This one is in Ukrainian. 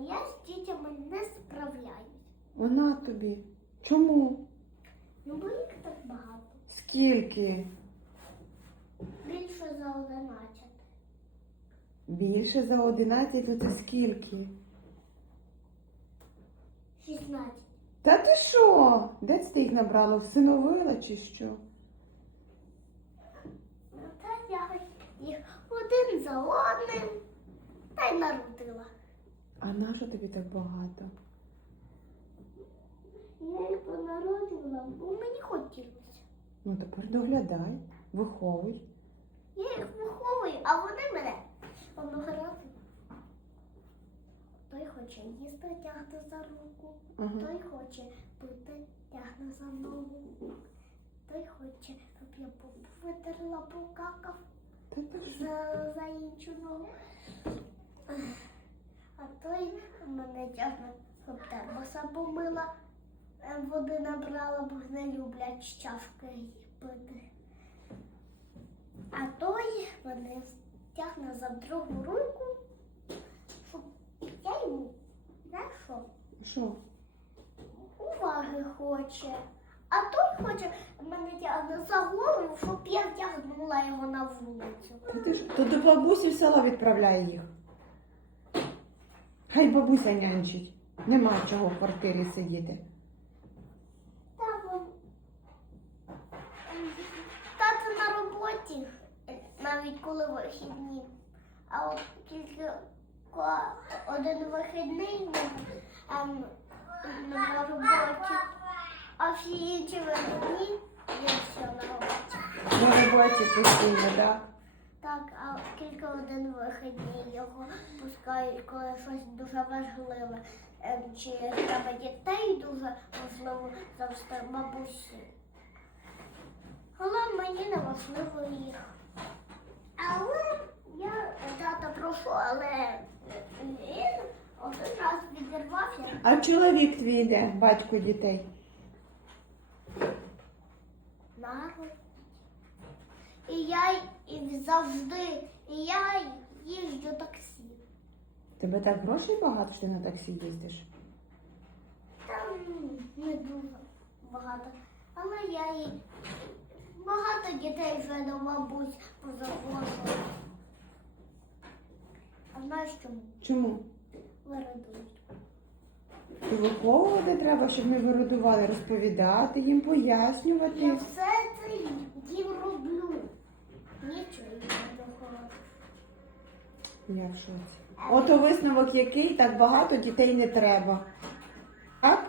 Я з дітями не справляюсь. Вона тобі. Чому? Ну, бо їх так багато. Скільки? Більше за 11. Більше за 11, то це скільки? 16. Та ти що? Де це ти їх набрала? Всиновила чи що? Ну, та я їх один за одним та й народила. А нащо тобі так багато? Я їх понароджувала, бо мені хотілося. Ну тепер доглядай, виховуй. Я їх виховую, а вони мене разу. Той хоче їсти, тягне за руку, Ага. той хоче пити, тягне за ногу. Той хоче, щоб я попу витерла, покакав Та ти що? за, за іншу ногу. А той мене тягне, щоб термоса помила, води набрала, бо не люблять з чашки пити. А той мене тягне за другу руку, щоб я йому, знаєш що, Що? уваги хоче. А той хоче мене тягне за голову, щоб я втягнула його на вулицю. Та ти що? То до бабусі в село відправляй їх. Хай бабуся нянчить. Нема чого в квартирі сидіти. Тато на роботі, навіть коли вихідні. А от тільки один вихідний ем, на роботі, а всі інші вихідні я все на роботі. На роботі постійно, так? Так, а тільки один вихідний його пускають, коли щось дуже важливе. Ем, Чи треба дітей дуже важливо завжди бабусі. Але мені не важливо їх. Але я тата прошу, але він один раз відірвався. А чоловік твій де, батько дітей? на руку. І я і завжди, і я їжджу таксі. Тебе так грошей багато, що ти на таксі їздиш? Там не дуже багато. Але я і багато дітей вже до бабусь позавозила. А знаєш чому? Чому? Вирадують. І виховувати треба, щоб не виродували, розповідати їм, пояснювати. Я все це їм роблю. Нічого їм не доходить. Я в шоці. Ото висновок який, так багато дітей не треба. Так?